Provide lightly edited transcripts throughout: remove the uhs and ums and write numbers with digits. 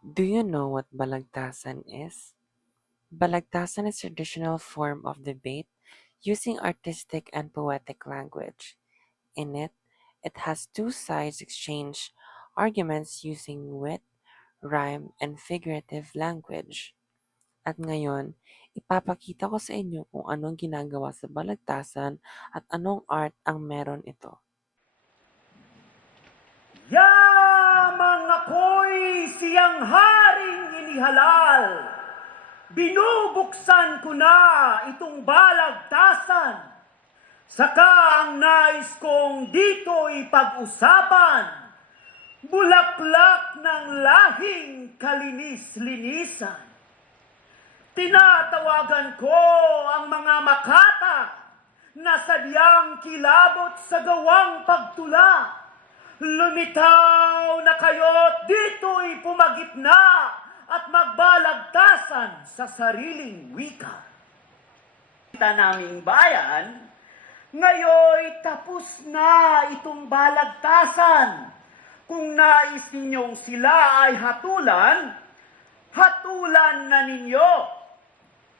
Do you know what balagtasan is? Balagtasan is a traditional form of debate using artistic and poetic language. In it has two sides exchange arguments using wit, rhyme, and figurative language. At ngayon, ipapakita ko sa inyo kung anong ginagawa sa balagtasan at anong art ang meron ito. Yamang ako'y siyang haring inihalal. Binubuksan ko na itong balagtasan. Saka ang nais kong dito'y pag-usapan. Bulaklak ng lahing kalinis-linisan. Tinatawagan ko ang mga makata na sadyang kilabot sa gawang pagtula. Lumitaw na kayo't dito'y pumagitna at magbalagtasan sa sariling wika. Kita naming bayan, ngayoy tapos na itong balagtasan. Kung nais ninyong sila ay hatulan, hatulan na ninyo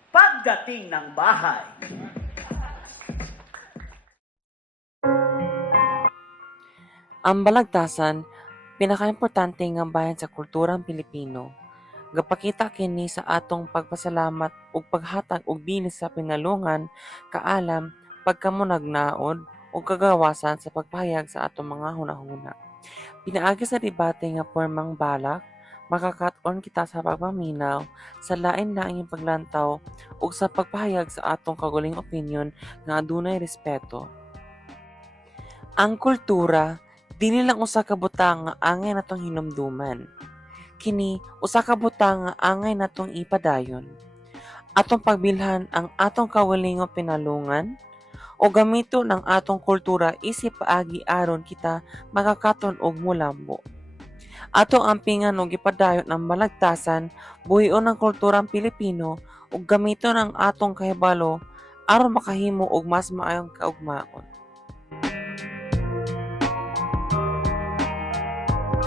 pagdating ng bahay. Ang balagtasan, pinakaimportante nga bahin sa kulturang Pilipino. Gapakita kini sa atong pagpasalamat ug paghatag og binis sa pinalungan, kaalam, pagkamunagnaod ug kagawasan sa pagpahayag sa atong mga hunahuna. Pinaagi sa debate nga pormang balak, makakat-on kita sa pagpaminaw, sa lain-laing paglantaw ug sa pagpahayag sa atong kaguling opinyon nga adunay respeto. Ang kultura dili lang usa ka butang nga angay natong hinumduman. Kini usa ka butang nga angay natong ipadayon. Atong pagbilhan ang atong kawalingong pinalungan o gamito ng atong kultura isip paagi aron kita makakaton og mulambo. Atong ampingan og ipadayon ang balagtasan, buhion ang kulturang Pilipino ug gamito ng atong kahibalo aron makahimo og mas maayong kaugmaon.